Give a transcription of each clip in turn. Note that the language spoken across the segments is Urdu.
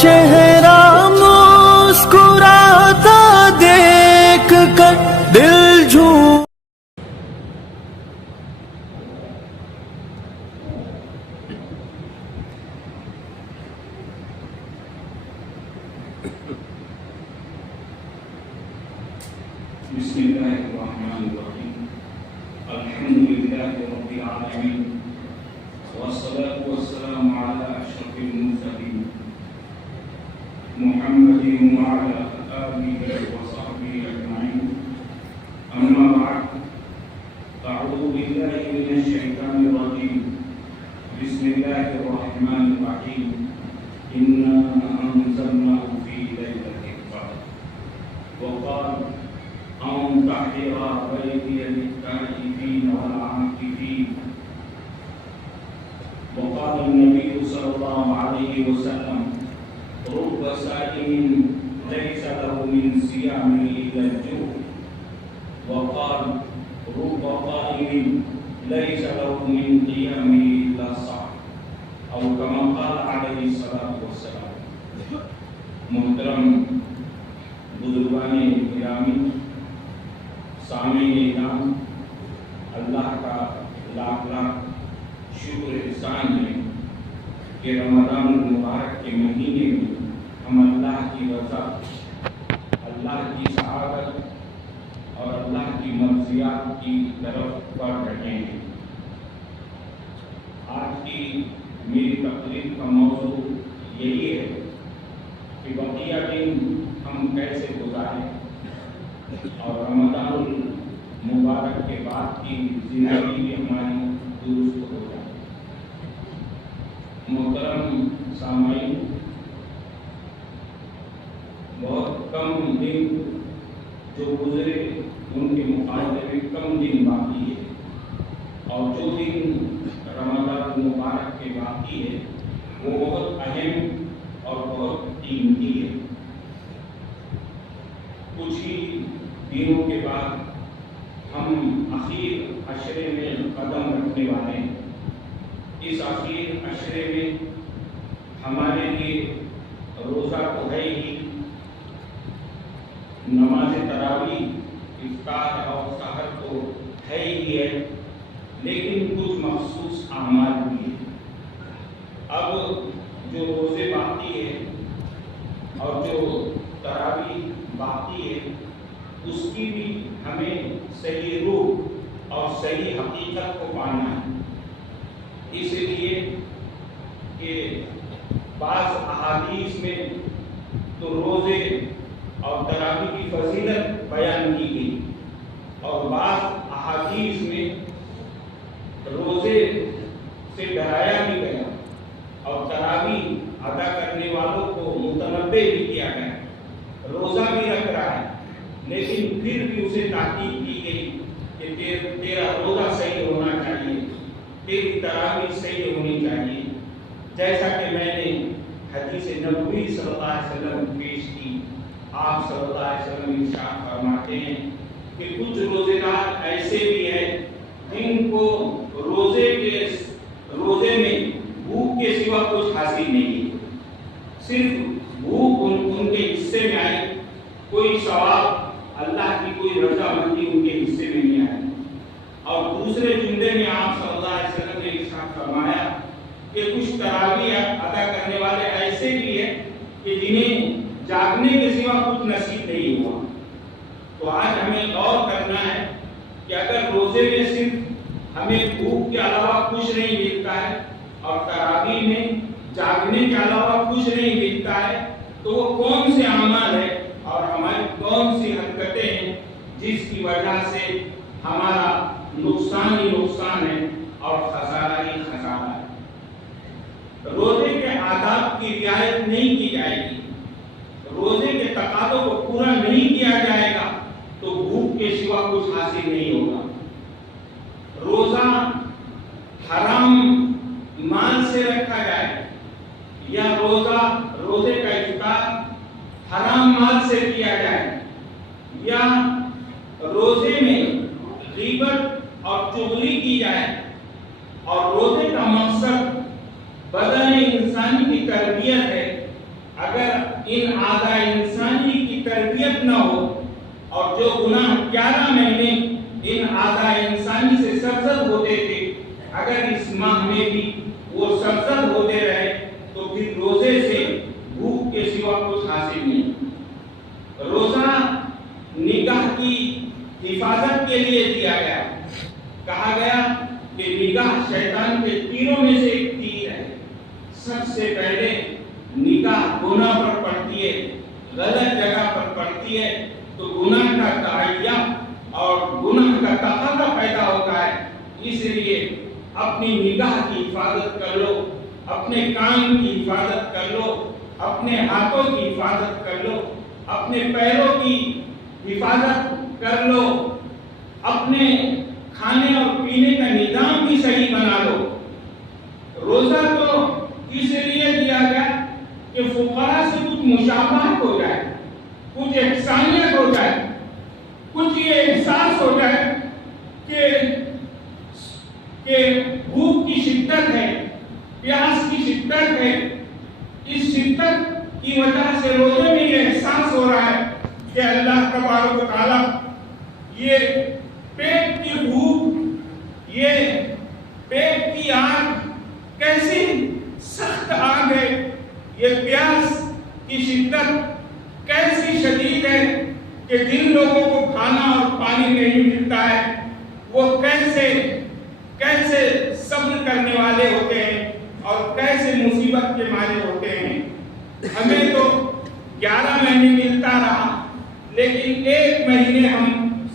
چہرہ مسکراتا دیکھ کر دل جھوم بسم الله الرحمن الرحيم الحمد لله رب العالمين والصلاة والسلام على أشرف المرسلين محمد وعلى آله وصحبه أجمعين أما بعد أعوذ بالله من الشيطان الرجيم بسم الله الرحمن الرحيم إنا أنزلناه في ليلة القدر وقال أن تحرر بيتي للتائبين والعاكفين وقال النبي صلى الله عليه وسلم رب صائم ليس له من صيامه إلا الجوع وقال رب قائم ليس له من قيامه إلا الصوم أو كما قال عليه الصلاة والسلام. محترم بزرگان گرامی، سامعین کرام، اللہ کا لاکھ لاکھ شکر احسان ہے کہ رمضان المبارک کے مہینے میں ہم اللہ کی رضا، اللہ کی سعادت اور اللہ کی مرضیات کی طرف بڑھ رہے ہیں. آج کی میری تقریر کا موضوع یہی ہے کہ بقیہ دن ہم کیسے گزاریں اور رمضان المبارک کے بعد کی زندگی بھی ہماری درست ہو جائے. محترم سامعین، بہت کم دن جو گزرے ان کے مقابلے میں کم دن باقی ہے، اور جو دن رمضان المبارک کے باقی ہے وہ بہت اہم اور بہت قیمتی ہے. کچھ ہی دنوں کے بعد ہم اخیر عشرے میں قدم رکھنے والے ہیں. اس اخیر عشرے میں ہمارے لیے روزہ تو ہے ہی، نماز تراویح، افطار اور سحر تو ہے ہی ہے، لیکن کچھ مخصوص اعمال بھی ہیں. اب جو روزے باقی ہے اور جو تراویح باقی ہے اس کی بھی ہمیں صحیح روح اور صحیح حقیقت کو پانا ہے. اس لیے کہ بعض احادیث میں تو روزے اور تراویح کی فضیلت بیان کی گئی، اور بعض احادیث میں روزے سے ڈرایا بھی گیا اور تراویح ادا کرنے والوں کو متنبہ بھی کیا گیا. روزہ بھی رکھ رہا ہے لیکن پھر بھی اسے تاکید کی گئی کہ تیرا روزہ صحیح ہونا چاہیے، تیری تراویح صحیح ہونی چاہیے. جیسا کہ میں نے حدیث نبوی صلی اللہ علیہ وسلم پیش کی، آپ صلی اللہ علیہ وسلم ارشاد فرماتے ہیں کہ کچھ روزے دار ایسے بھی ہیں جن کو روزے میں بھوک کے سوا کچھ حاصل نہیں ہے. صرف بھوک ان کے حصے میں آئی، کوئی ثواب، اللہ کی کوئی رضا مندی ان کے حصے میں نہیں آئی. اور دوسرے جملے میں آپ صلی اللہ علیہ وسلم نے ارشاد فرمایا کہ کچھ تراویح ادا کرنے والے ایسے بھی ہیں کہ جنہیں جاگنے کے سوا کچھ نصیب نہیں ہوا. تو آج ہمیں غور کرنا ہے کہ اگر روزے میں صرف ہمیں بھوک کے علاوہ کچھ نہیں ملتا ہے اور تراویح میں جاگنے کے علاوہ کچھ نہیں ملتا ہے، تو وہ کون سے اعمال ہے اور ہماری کون سی حرکتیں ہیں جس کی وجہ سے ہمارا نقصان ہی نقصان ہے اور خسارہ ہی خسارہ ہے. روزے کے آداب کی رعایت نہیں کی جائے گی، روزے کے تقاضوں کو پورا نہیں کیا جائے گا تو بھوک کے سوا کچھ حاصل نہیں ہوگا. روزہ حرام مال سے رکھا جائے یا روزے کا افطار حرام مال سے کیا جائے یا روزے میں غیبت اور چغلی کی جائے، اور روزے کا مقصد بدن انسانی کی تربیت ہے. اگر نہ ہو، اور جو گناہ 11 مہینے ان آدھا انسانی سے سرزد ہوتے تھے، اگر اس ماہ میں بھی وہ سرزد ہوتے رہے تو پھر روزے سے بھوک کے سوا کچھ حاصل نہیں۔ روزہ نگاہ کی حفاظت کے لیے دیا گیا، کہا گیا کہ نگاہ شیطان کے تیروں میں سے ایک تیر ہے۔ سب سے پہلے نگاہ گناہ پر پڑتی ہے، غلط جگہ پر پڑتی ہے تو گناہ کا داعیہ اور گناہ کا تقاضا پیدا ہوتا ہے۔ اس لیے اپنی نگاہ کی حفاظت کر لو، اپنے کان کی حفاظت کر لو، اپنے ہاتھوں کی حفاظت کر لو، اپنے پیروں کی حفاظت کر لو، اپنے کھانے اور پینے کا نظام بھی صحیح بنا لو۔ روزہ تو اس لیے دیا گیا کہ فقراء سے کچھ مشابہت ہو جائے، کچھ یکسانیت ہو جائے، کچھ یہ احساس ہو جائے کہ بھوک کی شدت ہے، پیاس کی شدت ہے۔ اس شدت کی وجہ سے روزے میں یہ احساس ہو رہا ہے کہ اللہ تبارک و تعالی یہ پیٹ کی بھوک، یہ پیٹ کی آگ کیسی سخت آگ ہے، یہ پیاس کی شدت کیسی شدید ہے کہ جن لوگوں کو کھانا اور پانی نہیں ملتا ہے وہ کیسے صبر کرنے والے ہوتے ہیں اور کیسے مصیبت کے مارے ہوتے ہیں۔ ہمیں تو 11 مہینے ملتا رہا، لیکن 1 مہینے ہم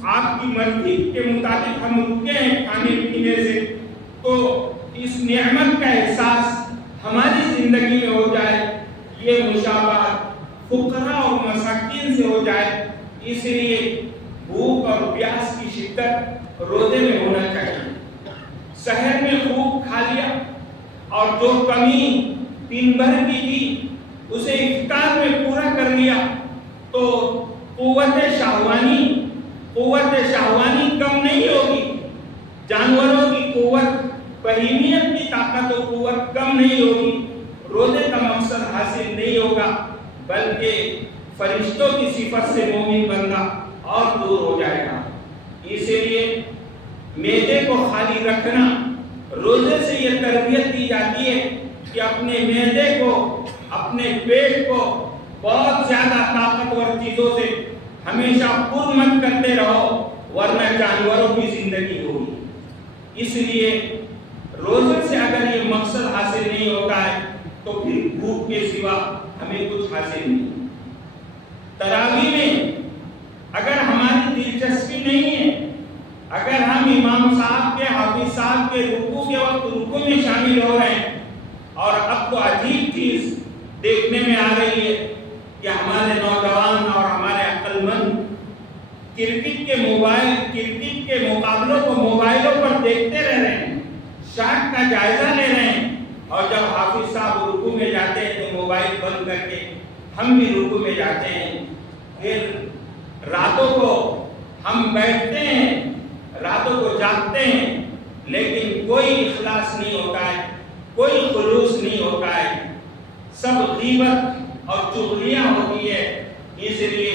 آپ کی مرضی کے مطابق ہم رکے ہیں کھانے پینے سے، تو اس نعمت کا احساس ہماری زندگی میں ہو جائے، یہ مشابہت فقراء اور مساکین سے ہو جائے۔ اس لیے بھوک اور پیاس کی شدت روزے میں ہونا چاہیے۔ سحر میں خوب کھا لیا اور جو کمی دن بھر کی تھی اسے افطار میں پورا کر لیا تو قوت شہوانی کم نہیں ہوگی، جانوروں کی قوت، بہیمیت کی طاقت و قوت کم نہیں ہوگی، روزے کا مقصد حاصل نہیں ہوگا، بلکہ فرشتوں کی صفت سے مومن بندہ اور دور ہو جائے گا۔ اس لیے معدے کو خالی رکھنا، روزے سے یہ تربیت دی جاتی ہے کہ اپنے معدے کو، اپنے پیٹ کو بہت زیادہ طاقتور چیزوں سے ہمیشہ پر مت کرتے رہو، ورنہ جانوروں کی زندگی ہوگی۔ اس لیے روزے سے اگر یہ مقصد حاصل نہیں ہوتا ہے تو پھر بھوک کے سوا ہمیں کچھ حاصل نہیں۔ تراویح میں اگر ہماری دلچسپی نہیں ہے، اگر ہم امام صاحب کے، حافظ صاحب کے رکوع کے وقت رکوع میں شامل ہو رہے ہیں، اور اب تو عجیب چیز دیکھنے میں آ رہی ہے کہ ہمارے نوجوان اور ہمارے عقل مند کرکٹ کے مقابلوں کو موبائلوں پر دیکھتے رہ رہے ہیں، شاٹ کا جائزہ لے رہے ہیں، اور جب حافظ صاحب رکوع میں جاتے ہیں تو موبائل بند کر کے ہم بھی رکوع میں جاتے ہیں۔ پھر راتوں کو ہم بیٹھتے ہیں، راتوں کو جاگتے ہیں، لیکن کوئی اخلاص نہیں ہوتا ہے، کوئی خلوص نہیں ہوتا ہے، سب غیبت اور چغلیاں ہوتی ہے۔ اس لیے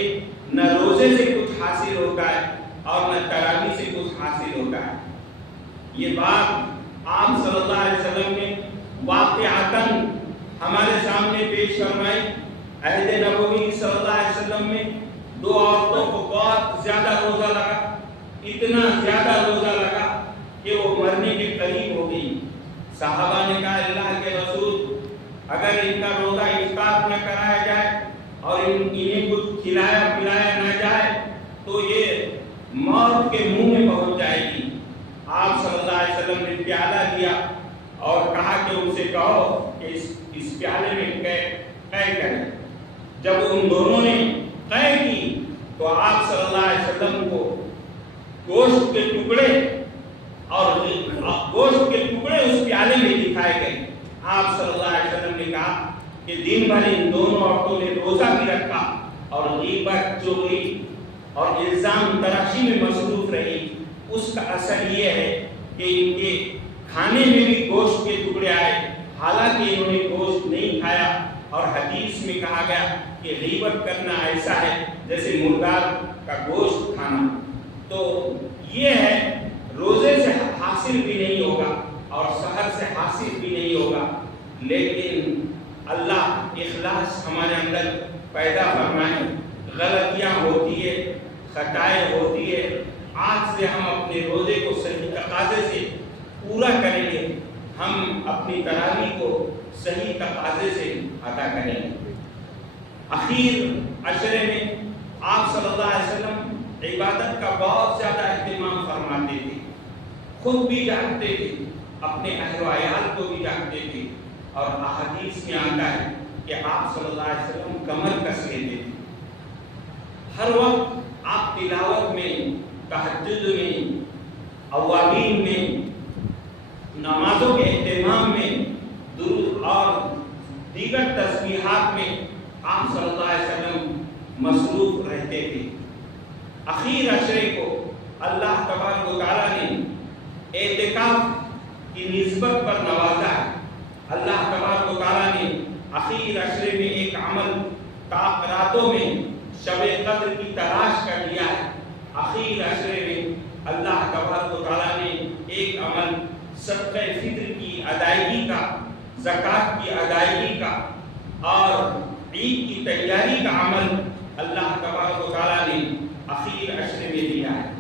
نہ روزے سے کچھ حاصل ہوتا ہے اور نہ تراویح سے کچھ حاصل ہوتا ہے۔ یہ بات آپ صلی اللہ علیہ وسلم نے واقعاتاً ہمارے سامنے پیش فرمائی۔ عہد نبوی صلی اللہ علیہ وسلم میں 2 عورتوں کو بہت زیادہ روزہ لگا، اتنا زیادہ روزہ لگا کہ وہ مرنے کے قریب ہو گئی۔ صحابہ نے کہا اللہ کے رسول، اگر ان کا روزہ افطار نہ کرایا جائے اور انہیں کچھ کھلایا پلایا نہ جائے تو یہ موت کے منہ میں پہنچ جائے گی۔ آپ صلی اللہ علیہ وسلم نے پیالہ دیا اور کہا کہ ان سے کہو کہ اس پیالے میں قے کریں۔ جب ان دونوں نے قے کی تو آپ صلی اللہ علیہ وسلم کو گوشت کے ٹکڑے اس پیالے میں دکھائے گئے۔ آپ صلی اللہ علیہ وسلم نے کہا کہ دن بھر ان دونوں عورتوں نے روزہ بھی رکھا اور غیبت، چغلی اور الزام تراشی میں مصروف رہی۔ اس کا اثر یہ ہے کہ ان کے کھانے میں بھی گوشت کے ٹکڑے آئے، حالانکہ انہوں نے گوشت نہیں کھایا اور حدیث میں کہا گیا کہ غیبت کرنا ایسا ہے جیسے مردار کا گوشت کھانا. تو یہ ہے روزے سے حاصل بھی نہیں ہوگا اور سحر سے حاصل بھی نہیں ہوگا، لیکن اللہ اخلاص ہمارے اندر پیدا فرمائے. غلطیاں ہوتی ہے، خطائیں ہوتی ہے، آج سے ہم اپنے روزے کو صحیح تقاضے سے پورا کریں گے، ہم اپنی تراویح کو صحیح تقاضے سے ادا کریں گے. اخیر عشرے میں آپ صلی اللہ علیہ وسلم عبادت کا بہت زیادہ اہتمام فرماتے تھے، خود بھی جانتے تھے، اپنے اہل و عیال کو بھی جانتے تھے. اور احادیث میں آتا ہے کہ آپ صلی اللہ علیہ وسلم کمر کس لیتے تھے. ہر وقت آپ تلاوت میں، تہجد میں، اوابین میں، نمازوں کے اہتمام میں، درود اور دیگر تسبیحات میں آپ صلی اللہ علیہ وسلم مصروف رہتے تھے. اخیر عشرے کو اللہ تبارک و تعالیٰ نے اعتکاف کی نسبت پر نوازا ہے. اللہ تبارک و تعالیٰ نے اخیر عشرے میں ایک عمل راتوں میں شب قدر کی تلاش کر لیا ہے. اخیر عشرے میں اللہ تبارک و تعالیٰ نے ایک عمل صدقہ فطر کی ادائیگی کا، زکوٰۃ کی ادائیگی کا اور عید کی تیاری کا عمل اللہ تبارک و تعالیٰ نے اخیر عشرے میں دیا ہے.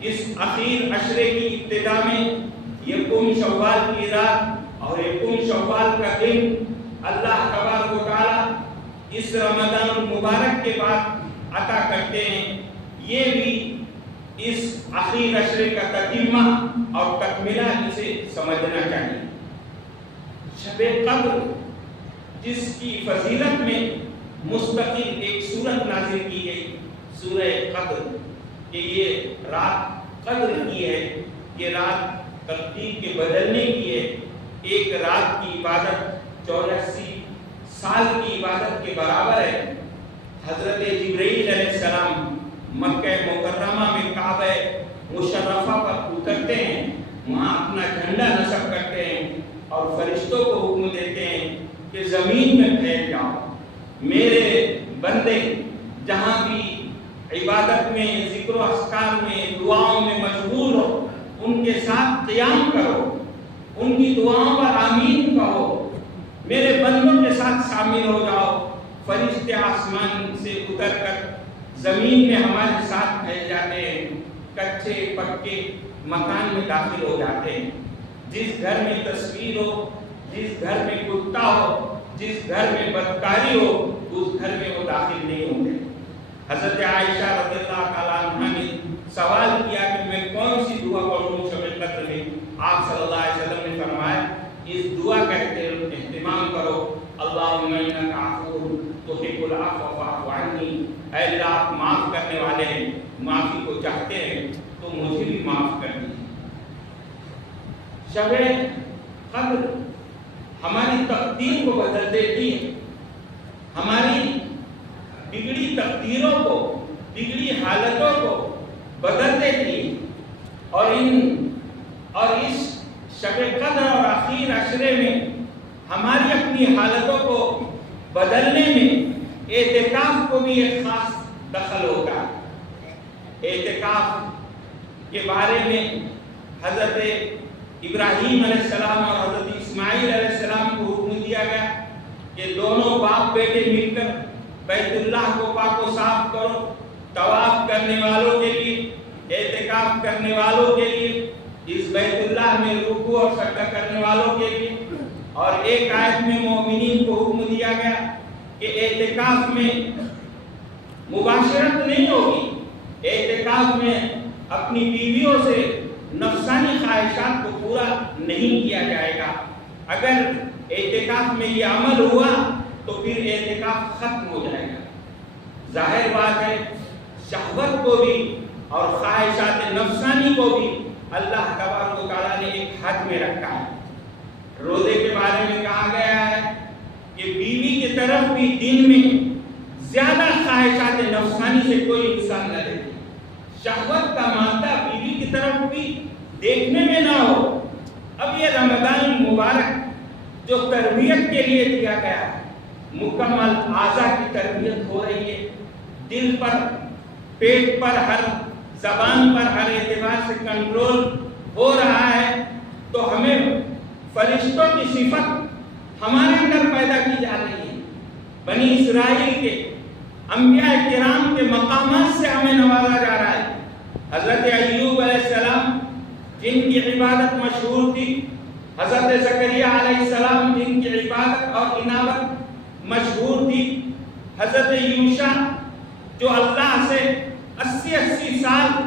اس اخیر عشرے کی ابتدا میں یکم شوال کی رات اور یکم شوال کا دن اللہ تبارک و تعالیٰ اس رمضان المبارک کے بعد عطا کرتے ہیں. یہ بھی اس اخیر عشرے کا تتمہ اور تکملہ اسے سمجھنا چاہیے. شب قدر جس کی فضیلت میں مستقل ایک سورت نازل کی گئی، سورہ قدر، کہ یہ رات قدر کی ہے، یہ رات تقدیر کے بدلنے کی ہے. ایک رات کی عبادت 84 سال کی عبادت کے برابر ہے. حضرت جبرائیل علیہ السلام مکہ مکرمہ میں کعبہ مشرفہ پر اترتے ہیں، وہاں اپنا جھنڈا نصب کرتے ہیں اور فرشتوں کو حکم دیتے ہیں کہ زمین میں پھیل جاؤ. میرے بندے جہاں بھی عبادت میں، ذکر و اذکار میں، دعاؤں میں مشغول ہو، ان کے ساتھ قیام کرو، ان کی دعاؤں پر آمین کہو، میرے بندوں کے ساتھ شامل ہو جاؤ. فرشتے آسمان سے اتر کر زمین میں ہمارے ساتھ پھیل جاتے ہیں، کچے پکے مکان میں داخل ہو جاتے ہیں. جس گھر میں تصویر ہو، جس گھر میں کتا ہو، جس گھر میں بدکاری ہو، اس گھر میں وہ داخل نہیں ہوتے. حضرت عائشہ رضی اللہ تعالیٰ عنہ نے سوال کیا کہ میں کون سی دعا پڑھوں شب قدر میں؟ آپ صلی اللہ علیہ وسلم نے فرمایا اس دعا کا اہتمام کرو، اللہم انک عفو تحب العفو فاعف عنی. اے اللہ آپ معاف کرنے والے ہیں، معافی کو چاہتے ہیں تو مجھے بھی معاف کر دیجیے. شب قدر ہماری تقدیر کو بدل دیتی ہے، ہماری بگڑی تقدیروں کو، بگڑی حالتوں کو بدل دیتی ہے. اور اس شب قدر اور اخیر عشرے میں ہماری اپنی حالتوں کو بدلنے میں اعتکاف کو بھی ایک خاص دخل ہوتا ہے. اعتکاف کے بارے میں حضرت ابراہیم علیہ السلام اور حضرت اسماعیل علیہ السلام کو حکم دیا گیا کہ دونوں باپ بیٹے مل کر بیت اللہ کو پاک و صاف کرو. طواف کرنے والوں کے لیے، اعتکاف کرنے والوں کے لیے، اس بیت اللہ میں رکوع اور سجدہ کرنے والوں کے لیے. اور ایک آیت میں مومنین کو حکم دیا گیا کہ اعتکاف میں مباشرت نہیں ہوگی، اعتکاف میں اپنی بیویوں سے نفسانی خواہشات کو پورا نہیں کیا جائے گا. اگر اعتکاف میں یہ عمل ہوا تو پھر اعتکاف ختم ہو جائے گا. ظاہر بات ہے شہوت کو بھی اور خواہشات نفسانی کو بھی اللہ تبارک و تعالیٰ نے ایک حد میں رکھا ہے. روزے کے بارے میں کہا گیا ہے کہ بیوی کی طرف بھی دن میں زیادہ خواہشات نفسانی سے کوئی انسان نہ دیکھے. شہوت کا مادہ بیوی کی طرف بھی دیکھنے میں نہ ہو. اب یہ رمضان المبارک جو تربیت کے لیے دیا گیا ہے، مکمل اعضاء کی تربیت ہو رہی ہے، دل پر، پیٹ پر، ہر زبان پر، ہر اعتبار سے کنٹرول ہو رہا ہے، تو ہمیں فرشتوں کی صفت ہمارے اندر پیدا کی جا رہی ہے۔ بنی اسرائیل کے انبیاء کرام کے مقامات سے ہمیں نوازا جا رہا ہے۔ حضرت ایوب علیہ السلام جن کی عبادت مشہور تھی، حضرت زکریا علیہ السلام جن کی عبادت اور انابت مشہور تھی، حضرت یوشع جو اللہ سے 80 سال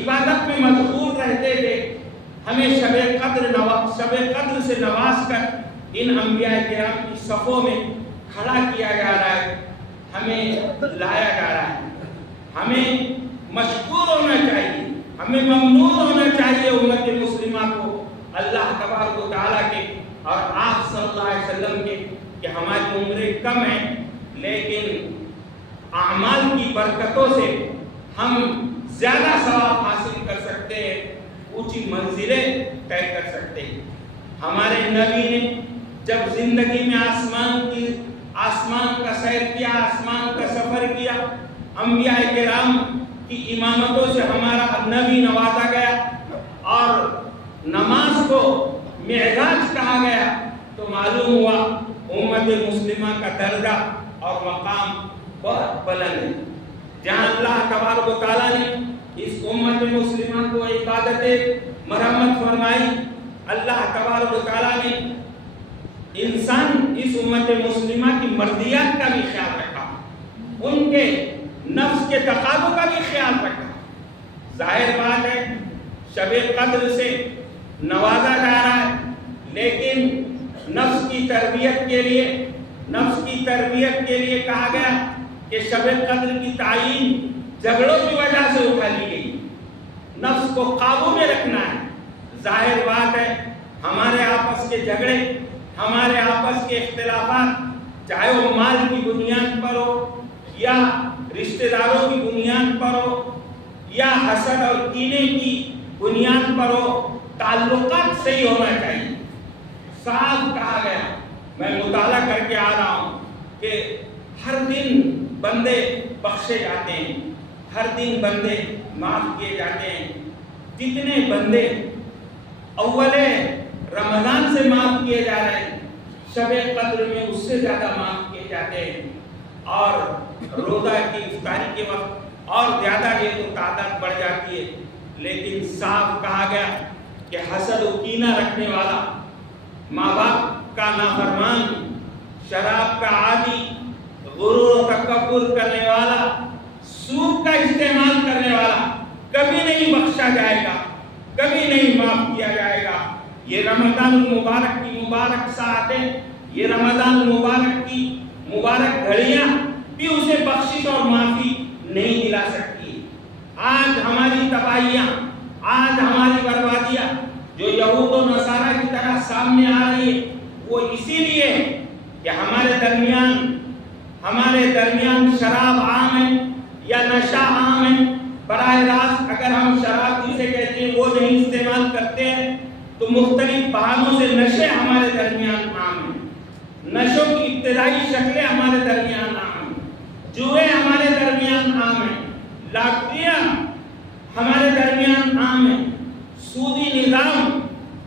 عبادت میں مشغول رہتے تھے، ہمیں شب قدر سے نواز کر ان انبیاء کرام کی صفوں میں کھڑا کیا جا رہا ہے، ہمیں لایا جا رہا ہے۔ ہمیں مشکور ہونا چاہیے، ہمیں ممنون ہونا چاہیے امت مسلمہ کو اللہ تبارک و تعالیٰ کے اور آپ صلی اللہ علیہ وسلم کے، کہ ہماری عمریں کم ہیں لیکن اعمال کی برکتوں سے ہم زیادہ ثواب حاصل کر سکتے ہیں، اونچی منزلیں طے کر سکتے ہیں۔ ہمارے نبی نے جب زندگی میں آسمان کا سیر کیا، آسمان کا سفر کیا، انبیاء کرام کی امامتوں سے ہمارا نبی نوازا گیا اور نماز کو معراج کہا گیا، تو معلوم ہوا امت مسلمہ کا درجہ اور مقام بہت بلند ہے۔ جہاں اللہ تبارک و تعالیٰ نے اس امت مسلمہ کو عبادت مرحمت فرمائی، اللہ تبارک و تعالیٰ نے انسان اس امت مسلمہ کی مردیات کا بھی خیال رکھا، ان کے نفس کے تقاضوں کا بھی خیال رکھا۔ ظاہر بات ہے شب قدر سے نوازا جا رہا ہے، لیکن نفس کی تربیت کے لیے کہا گیا کہ شب قدر کی تعین جھگڑوں کی وجہ سے اٹھا لی گئی، نفس کو قابو میں رکھنا ہے۔ ظاہر بات ہے ہمارے آپس کے جھگڑے، ہمارے آپس کے اختلافات، چاہے وہ مال کی بنیاد پر ہو یا رشتہ داروں کی بنیاد پر ہو یا حسد اور کینے کی بنیاد پر ہو، تعلقات صحیح ہونا چاہیے۔ صاف کہا گیا، میں مطالعہ کر کے آ رہا ہوں کہ ہر دن بندے بخشے جاتے ہیں، ہر دن بندے معاف کیے جاتے ہیں۔ کتنے بندے اول رمضان سے معاف کیے جا رہے ہیں، شب قدر میں اس سے زیادہ معاف کیے جاتے ہیں، اور روزہ کی افطاری کے وقت اور زیادہ یہ تو تعداد بڑھ جاتی ہے۔ لیکن صاف کہا گیا کہ حسد و کینہ رکھنے والا، ماں باپ کا نافرمان، شراب کا عادی، غرور و تکبر کرنے والا، سود کا استعمال کرنے والا کبھی نہیں بخشا جائے گا، کبھی نہیں معاف کیا جائے گا۔ یہ رمضان المبارک کی مبارک ساعتیں، یہ رمضان المبارک کی مبارک گھڑیاں بھی اسے بخشش اور معافی نہیں دلا سکتی۔ آج ہماری تباہیاں، آج ہماری بربادیاں جو یہود و نصارہ کی طرح سامنے آ رہی ہے، وہ اسی لیے کہ ہمارے درمیان شراب عام ہے یا نشہ عام ہے۔ براہ راست اگر ہم شراب جسے کہتے ہیں وہ نہیں استعمال کرتے ہیں، تو مختلف بہانوں سے نشے ہمارے درمیان عام ہیں، نشوں کی ابتدائی شکلیں ہمارے درمیان عام ہیں، جوئے ہمارے درمیان عام ہیں، لاٹریاں ہمارے درمیان عام ہیں، سودی نظام،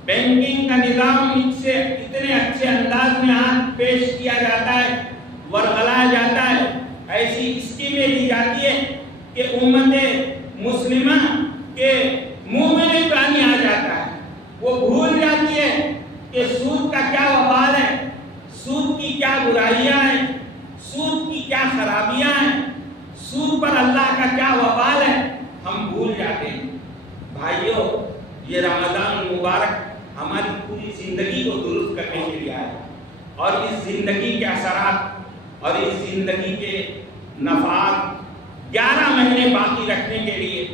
بینکنگ کا نظام اس سے اتنے اچھے انداز میں ہاتھ پیش کیا جاتا ہے، ورغلایا جاتا ہے، ایسی اسکیمیں دی جاتی ہے کہ امت مسلمہ کے منہ میں بھی پانی آ جاتا ہے۔ وہ بھول جاتی ہے کہ سود کا کیا وبال ہے، سود کی کیا برائیاں ہیں، سود کی کیا خرابیاں ہیں، سود پر اللہ کا کیا وبال ہے، ہم بھول جاتے ہیں۔ بھائیوں، یہ رمضان المبارک ہماری پوری زندگی کو درست کرنے کے لیے آیا، اور اس زندگی کے اثرات اور اس زندگی کے نفعات 11 مہینے باقی رکھنے کے لیے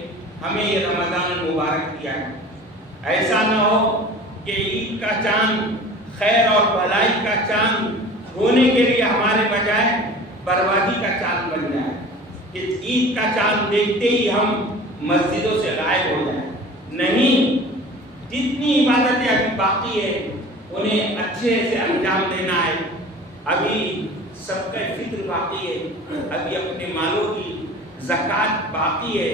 ہمیں یہ رمضان المبارک دیا ہے۔ ایسا نہ ہو کہ عید کا چاند، خیر اور بھلائی کا چاند ہونے کے لیے ہمارے بجائے بربادی کا چاند بن جائے، کہ عید کا چاند دیکھتے ہی ہم مسجدوں سے غائب ہو جائیں۔ نہیں، جتنی عبادتیں ابھی باقی ہے انہیں اچھے سے انجام دینا ہے. ابھی صدقہ فطر باقی ہے, ابھی اپنے مالوں کی زکوٰۃ باقی ہے,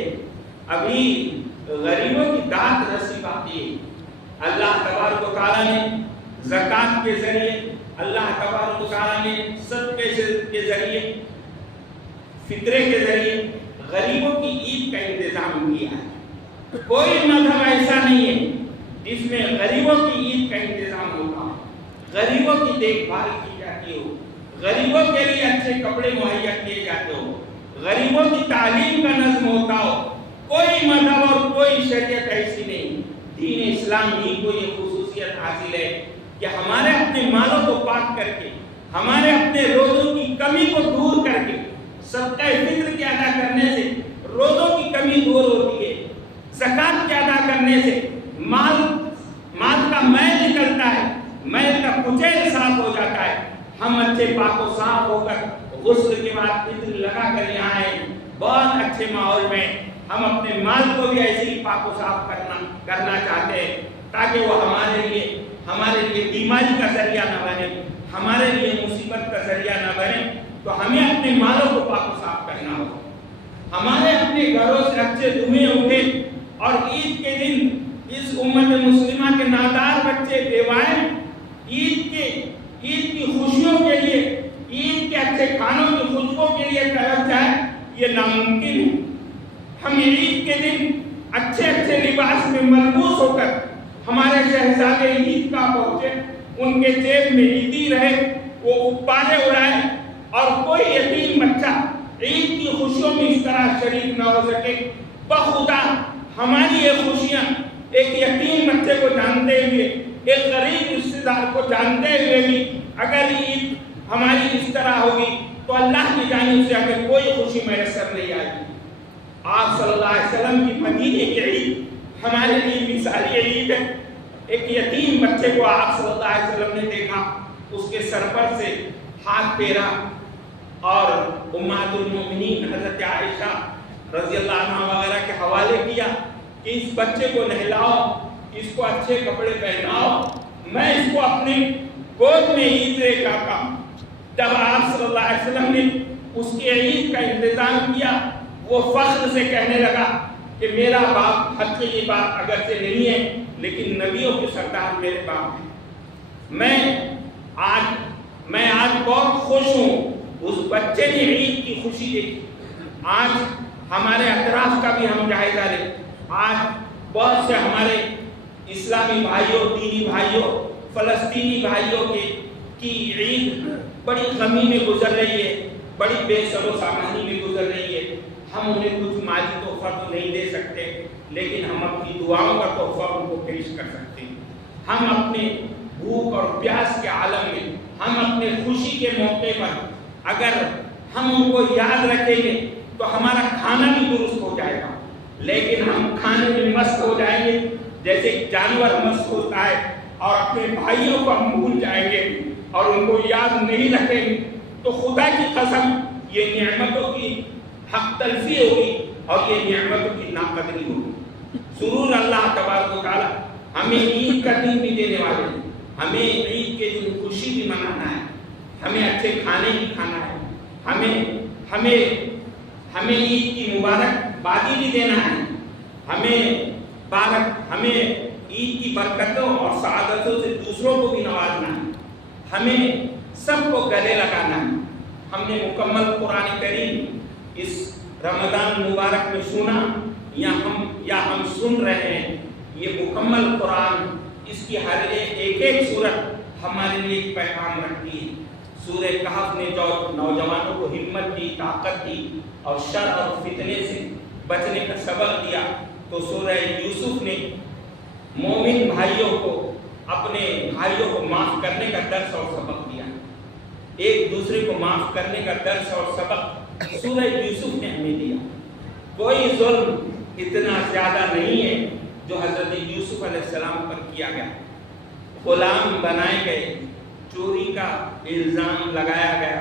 ابھی غریبوں کی داد رسی باقی ہے. اللہ تبارک و تعالیٰ نے زکوٰۃ کے ذریعے, اللہ تبارک و تعالیٰ نے صدقے کے ذریعے, فطرے کے ذریعے غریبوں کی عید کا انتظام کیا ہے. کوئی مذہب ایسا نہیں ہے جس میں غریبوں کی عید کا انتظام ہوتا ہو, غریبوں کی دیکھ بھال کی جاتی ہو, غریبوں کے لیے اچھے کپڑے مہیا کیے جاتے ہو, غریبوں کی تعلیم کا نظم ہوتا ہو. کوئی مذہب اور کوئی شریعت ایسی نہیں. دین اسلام ہی کو یہ خصوصیت حاصل ہے کہ ہمارے اپنے مالوں کو پاک کر کے, ہمارے اپنے روزوں کی کمی کو دور کر کے, صدقہ فطر کے ادا کرنے سے روزوں کی کمی دور ہوتی ہے. زکوٰۃ کے ادا کرنے سے مال کا میل نکلتا ہے, میل کا کچیل صاف ہو جاتا ہے. ہم اچھے پاک و صاف ہو کر غسل کے بعد فطر لگا کر یہاں آئے, بہت اچھے ماحول میں ہم اپنے مال کو بھی ایسے ہی پاک و صاف کرنا چاہتے ہیں تاکہ وہ ہمارے لیے بیماری کا ذریعہ نہ بنے, ہمارے لیے مصیبت کا ذریعہ نہ بنے. تو ہمیں اپنے مالوں کو پاک و صاف کرنا ہوگا. ہمارے اپنے گھروں سے اچھے دھوئے اٹھے اور عید کے دن اس امت مسلمہ کے نادار بچے بیوائیں عید کی خوشیوں کے لیے, عید کے اچھے کھانوں کی خوشبو کے لیے طرف جائے, یہ ناممکن ہے. ہم عید کے دن اچھے لباس میں ملبوس ہو کر ہمارے شہزادے عید کا پہنچے, ان کے جیب میں عیدی رہے, وہ غبارے اڑائے, اور کوئی یتیم بچہ عید کی خوشیوں میں اس طرح شریک نہ ہو سکے. بخدا ہماری یہ خوشیاں ایک یتیم بچے کو جانتے ہوئے, ایک غریب رشتہ دار کو جانتے ہوئے بھی اگر عید ہماری اس طرح ہوگی تو اللہ کی جانب سے اگر کوئی خوشی میسر نہیں آئے گی. آپ صلی اللہ علیہ وسلم کی مدینے کی عید ہمارے لیے مثالی عید ہے. ایک یتیم بچے کو آپ صلی اللہ علیہ وسلم نے دیکھا, اس کے سر پر سے ہاتھ پھیرا اور امہات المومنین حضرت عائشہ رضی اللہ عنہ وغیرہ کے حوالے کیا کہ اس بچے کو نہلاؤ, اس کو اچھے کپڑے پہناؤ, میں اس کو اپنے گود میں عید لے جاتا ہوں. جب آپ صلی اللہ علیہ وسلم نے اس کے عید کا انتظام کیا, وہ فخر سے کہنے لگا کہ میرا باپ حقیقی باپ اگرچہ نہیں ہے لیکن نبیوں کے سردار میرے باپ ہیں. میں آج بہت خوش ہوں. اس بچے نے عید کی خوشی دیکھی. آج ہمارے اطراف کا بھی ہم جائزہ لیں. آج بہت سے ہمارے اسلامی بھائیوں, دینی بھائیوں, فلسطینی بھائیوں کی عید بڑی غمی میں گزر رہی ہے, بڑی بے سر و سامانی میں گزر رہی ہے. ہم انہیں کچھ مالی تحفہ تو نہیں دے سکتے لیکن ہم اپنی دعاؤں کا تحفہ ان کو پیش کر سکتے ہیں. ہم اپنے بھوک اور پیاس کے عالم میں, ہم اپنے خوشی کے موقع پر اگر ہم ان کو یاد رکھیں گے تو ہمارا کھانا بھی درست ہو جائے گا. لیکن ہم کھانے میں مست ہو جائیں گے جیسے جانور مست ہوتا ہے, اور اپنے بھائیوں کو ہم بھول جائیں گے اور ان کو یاد نہیں رکھیں گے تو خدا کی قسم یہ نعمتوں کی حق تلفی ہوگی اور یہ نعمتوں کی ناقدری ہوگی. ضرور اللہ تبارک و تعالیٰ ہمیں عید کا دن بھی دینے والے ہیں. ہمیں عید کے دن خوشی بھی منانا ہے, ہمیں اچھے کھانے بھی کھانا ہے, ہمیں عید کی مبارک بادی بھی دینا ہے, ہمیں عید کی برکتوں اور سعادتوں سے دوسروں کو بھی نوازنا ہے, ہمیں سب کو گلے لگانا ہے. ہم نے مکمل قرآن کریم اس رمضان مبارک میں سنا یا ہم سن رہے ہیں. یہ مکمل قرآن, اس کی ہر ایک سورت ہمارے لیے ایک پیغام رکھتی ہے. سورہ کہف نے جو نوجوانوں کو ہمت دی, طاقت دی اور شر اور فتنے سے بچنے کا سبق دیا, تو سورہ یوسف نے مومن بھائیوں کو اپنے بھائیوں کو معاف کرنے کا درس اور سبق دیا. ایک دوسرے کو معاف کرنے کا درس اور سبق سورہ یوسف نے ہمیں دیا. کوئی ظلم اتنا زیادہ نہیں ہے جو حضرت یوسف علیہ السلام پر کیا گیا. غلام بنائے گئے, چوری کا الزام لگایا گیا,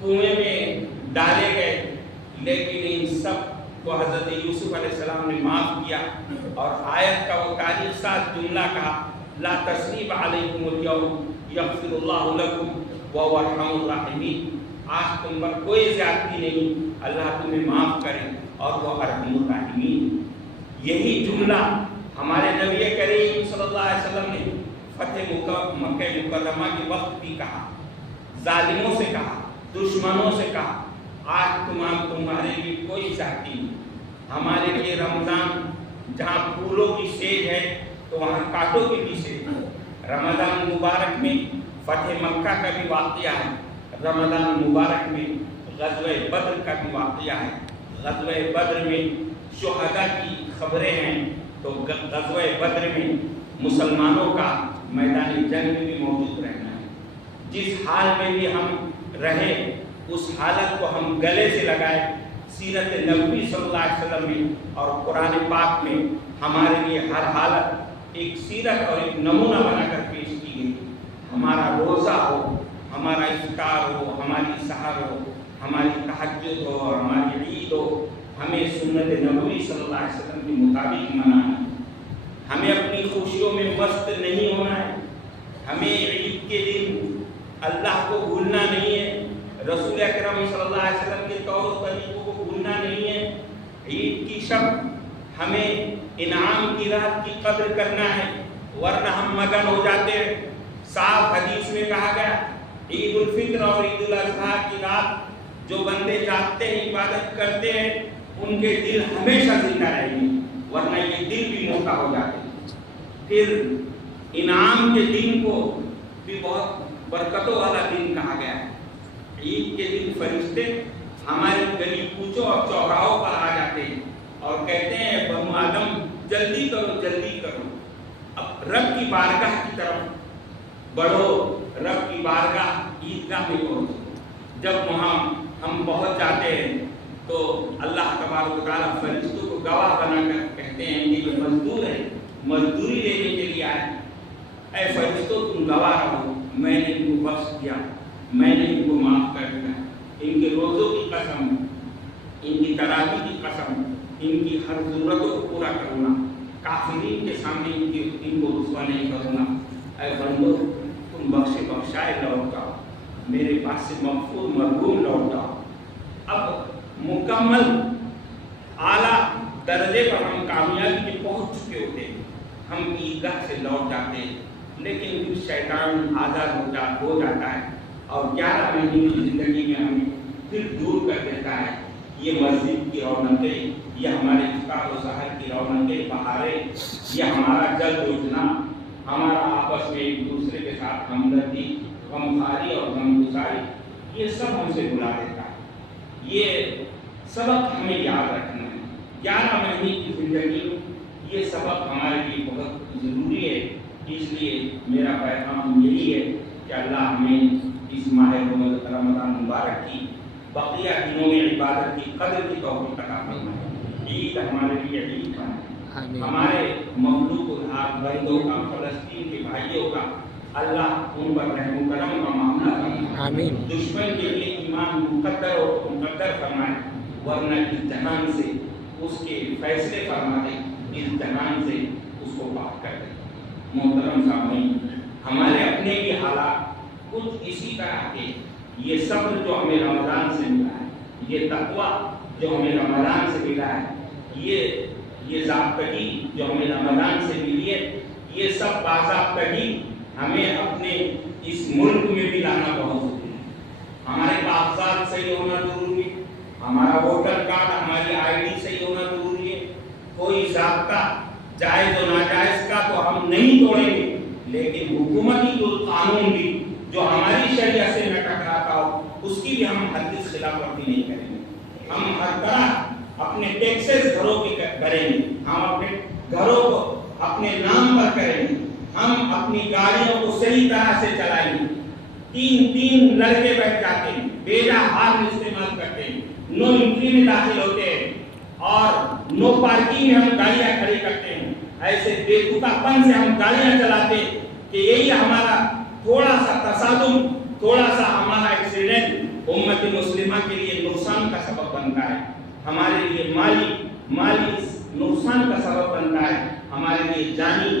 کنویں میں ڈالے گئے, لیکن ان سب کو حضرت یوسف علیہ السلام نے معاف کیا. اور آیت کا وہ تاریخ ساز جملہ کہا, لا تثریب علیکم اليوم یغفر اللہ لکم وهو ارحم الراحمین، آج تم پر کوئی زیادتی نہیں، اللہ تمہیں معاف کرے اور وہ ارحم الراحمین۔ یہی جملہ ہمارے نبی کریم صلی اللہ علیہ وسلم نے فتح مکہ مکرمہ کے وقت بھی کہا، ظالموں سے کہا، دشمنوں سے کہا، آج تمہارے لیے کوئی زیادتی نہیں۔ ہمارے لیے رمضان جہاں پھولوں کی سیج ہے تو وہاں کانٹوں کی بھی سیج ہے۔ رمضان مبارک میں فتح مکہ کا بھی واقعہ ہے، رمضان مبارک میں غزوہ بدر کا بھی واقعہ ہے۔ غزوہ بدر میں شہداء کی خبریں ہیں، تو غزوہ بدر میں مسلمانوں کا میدان جنگ میں بھی موجود رہنا ہے۔ جس حال میں بھی ہم رہے اس حالت کو ہم گلے سے لگائے۔ سیرت نبوی صلی اللہ علیہ وسلم میں اور قرآن پاک میں ہمارے لیے ہر حالت ایک سیرت اور ایک نمونہ بنا کر پیش کی گئی۔ ہمارا روزہ ہو، ہمارا افطار ہو، ہماری سحر ہو، ہماری تہجد ہو، ہماری عید ہو، ہمیں سنت نبوی صلی اللہ علیہ وسلم کے مطابق منانا ہے۔ ہمیں اپنی خوشیوں میں مست نہیں ہونا ہے۔ ہمیں عید کے دن اللہ کو بھولنا نہیں ہے، رسول اکرم صلی اللہ علیہ وسلم کے طور و طریقوں کو بھولنا نہیں ہے۔ عید کی شب ہمیں انعام کی رات کی قدر کرنا ہے، ورنہ ہم مگن ہو جاتے ہیں۔ صاف حدیث میں کہا گیا عید الفطر اور عید الاضحیٰ کی رات جو بندے جاگتے ہیں عبادت کرتے ہیں ان کے دل ہمیشہ زندہ رہیں گے، ورنہ یہ دل بھی موٹا ہو جاتے ہیں۔ پھر انعام کے دن کو بھی بہت برکتوں والا دن کہا گیا ہے۔ عید کے دن فرشتے ہماری گلی کوچوں اور چوراہوں پر آ جاتے ہیں اور کہتے ہیں بنو آدم جلدی کرو جلدی کرو، اب رب کی بارگاہ کی طرف بڑھو، رب کی بارگاہ عیدگاہ میں پہنچو۔ جب وہاں ہم پہنچ جاتے ہیں تو اللہ تبارک و تعالیٰ فرشتوں کو گواہ بنا کر کہتے ہیں کہ یہ مزدور ہے، مزدوری لینے کے لیے آئے، اے فرشتوں تم گواہ رہو، میں نے ان کو بخش دیا، میں نے ان کو معاف کر دیا۔ ان کے روزوں کی قسم، ان کی تراویح کی قسم، ان کی ہر ضرورتوں کو پورا کروں گا، کافرین کے سامنے ان کو رسوا نہیں کروں گا۔ اے بندو تم بخشے بخشائے لوٹ جاؤ، میرے پاس سے مغفور مرحوم لوٹ جاؤ۔ اب مکمل اعلیٰ درجے پر ہم کامیابی کے پہنچ چکے ہوتے ہیں، ہم عیدگاہ سے لوٹ جاتے ہیں، لیکن پھر شیطان آزاد ہو جاتا ہے اور 11 مہینے کی زندگی میں ہمیں پھر دور کر دیتا ہے۔ یہ مسجد کی رونقیں، یہ ہمارے افطار و سحر کی رونقیں، بہاریں، یہ ہمارا جلد اٹھنا، ہمارا آپس میں ایک دوسرے کے ساتھ ہمدردی، غمخواری اور غمگساری، یہ سب ہم سے بلا دیتا ہے۔ یہ سبق ہمیں یاد رکھنا ہے۔ 11 مہینے کی زندگی یہ سبق ہمارے لیے بہت ضروری ہے۔ اس لیے میرا پیغام یہی ہے کہ اللہ ہمیں اس ماہ رمضان مبارک کی بقیہ دنوں میں عبادت کی قدر کی توفیق عطا فرمائے۔ عید ہمارے لیے عید کا ہے، ہمارے مملوک الحال بندوں کا، فلسطین کے بھائیوں کا اللہ ان پر رحم و کرم کا معاملہ فرمائے۔ دشمن کے لیے ایمان مقدر فرمائے، ورنہ اس جہان سے اس کے فیصلے فرما دے، اس جہان سے اس کو پاک کر دے۔ محترم سامعین، ہمارے اپنے بھی حالات کچھ اسی طرح کے، یہ صبر جو ہمیں رمضان سے ملا ہے، یہ تقویٰ جو ہمیں رمضان سے ملا ہے، یہ ضابطگی جو ہمیں رمضان سے ملی ہے، یہ سب باضابطگی ہمیں اپنے اس ملک میں بھی لانا بہت ضروری ہے۔ ہمارے کاغذات صحیح ہونا ضروری ہے، ہمارا ووٹر کارڈ، ہماری آئی ڈی صحیح ہونا ضروری ہے۔ کوئی ضابطہ جائز و ناجائز کا تو ہم نہیں توڑیں گے، لیکن حکومتی جو قانون بھی جو ہماری شریعت سے نہ ٹکراتا ہو اس کی بھی ہم ہرگز خلاف ورزی نہیں کریں گے۔ ہم ہر طرح اپنے ٹیکسز گھروں کے بھریں گے، ہم اپنے گھروں کو اپنے نام پر کریں گے، ہم اپنی گاڑیوں کو صحیح طرح سے چلائیں گے۔ تین لڑکے بیٹھ جاتے ہیں، بیجا ہارن استعمال کرتے ہیں، نو انٹری میں داخل ہوتے ہیں اور نو پارکنگ میں ہم گاڑیاں کھڑی کرتے ہیں۔ ایسے بے تکا پن سے ہم گاڑیاں چلاتے کہ یہی ہمارا تھوڑا سا تصادم، تھوڑا سا ہمارا ایکسیڈنٹ امت مسلمہ کے لیے نقصان کا سبب بنتا ہے، ہمارے لیے مالی نقصان کا سبب بنتا ہے، ہمارے لیے جانی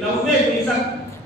90%